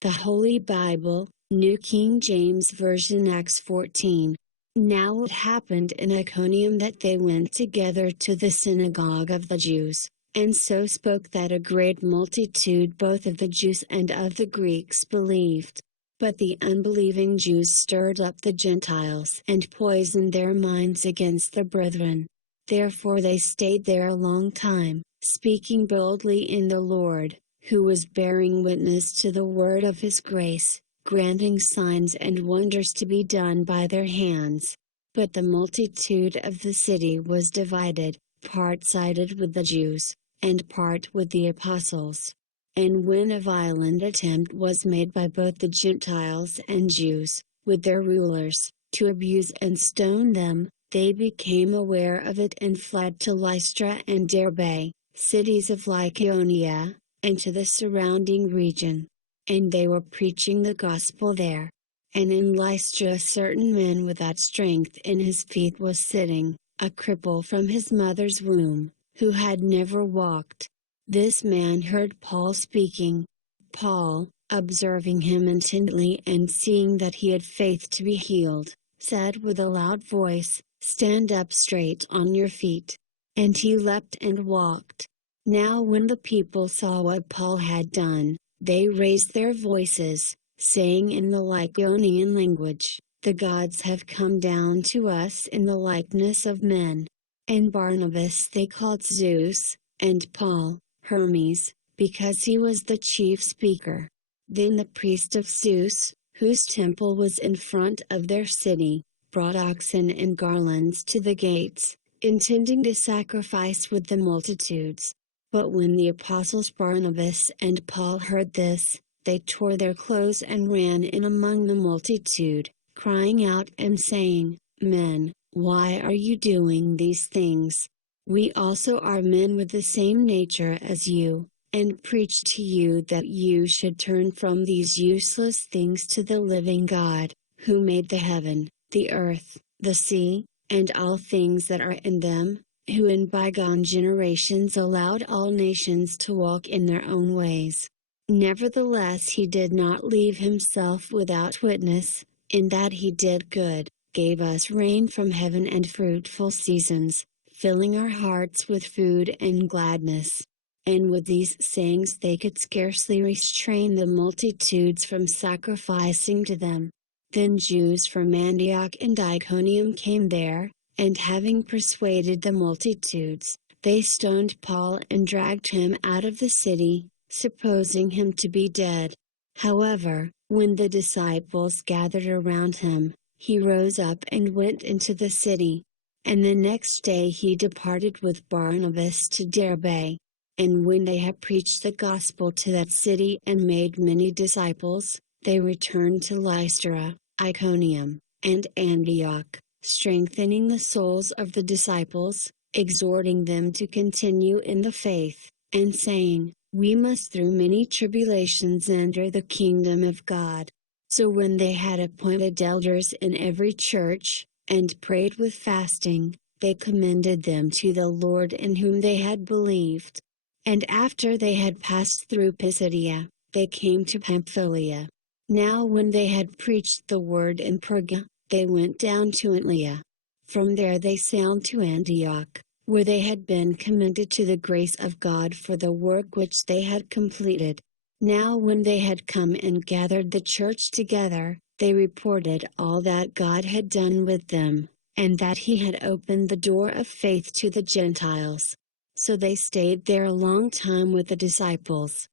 The Holy Bible, New King James Version Acts 14. Now it happened in Iconium that they went together to the synagogue of the Jews, and so spoke that a great multitude both of the Jews and of the Greeks believed. But the unbelieving Jews stirred up the Gentiles and poisoned their minds against the brethren. Therefore they stayed there a long time, speaking boldly in the Lord, who was bearing witness to the word of his grace, granting signs and wonders to be done by their hands. But the multitude of the city was divided, part sided with the Jews, and part with the apostles. And when a violent attempt was made by both the Gentiles and Jews, with their rulers, to abuse and stone them, they became aware of it and fled to Lystra and Derbe, cities of Lycaonia, and to the surrounding region. And they were preaching the gospel there. And in Lystra a certain man without strength in his feet was sitting, a cripple from his mother's womb, who had never walked. This man heard Paul speaking. Paul, observing him intently and seeing that he had faith to be healed, said with a loud voice, "Stand up straight on your feet." And he leapt and walked. Now when the people saw what Paul had done, they raised their voices, saying in the Lycaonian language, "The gods have come down to us in the likeness of men." And Barnabas they called Zeus, and Paul, Hermes, because he was the chief speaker. Then the priest of Zeus, whose temple was in front of their city, brought oxen and garlands to the gates, intending to sacrifice with the multitudes. But when the apostles Barnabas and Paul heard this, they tore their clothes and ran in among the multitude, crying out and saying, "Men, why are you doing these things? We also are men with the same nature as you, and preach to you that you should turn from these useless things to the living God, who made the heaven, the earth, the sea, and all things that are in them, who in bygone generations allowed all nations to walk in their own ways. Nevertheless he did not leave himself without witness, in that he did good, gave us rain from heaven and fruitful seasons, filling our hearts with food and gladness." And with these sayings they could scarcely restrain the multitudes from sacrificing to them. Then Jews from Antioch and Iconium came there, and having persuaded the multitudes, they stoned Paul and dragged him out of the city, supposing him to be dead. However, when the disciples gathered around him, he rose up and went into the city. And the next day he departed with Barnabas to Derbe. And when they had preached the gospel to that city and made many disciples, they returned to Lystra, Iconium, and Antioch, strengthening the souls of the disciples, exhorting them to continue in the faith, and saying, "We must through many tribulations enter the kingdom of God." So when they had appointed elders in every church, and prayed with fasting, they commended them to the Lord in whom they had believed. And after they had passed through Pisidia, they came to Pamphylia. Now when they had preached the word in Perga, they went down to Antioch. From there they sailed to Antioch, where they had been commended to the grace of God for the work which they had completed. Now when they had come and gathered the church together, they reported all that God had done with them, and that He had opened the door of faith to the Gentiles. So they stayed there a long time with the disciples.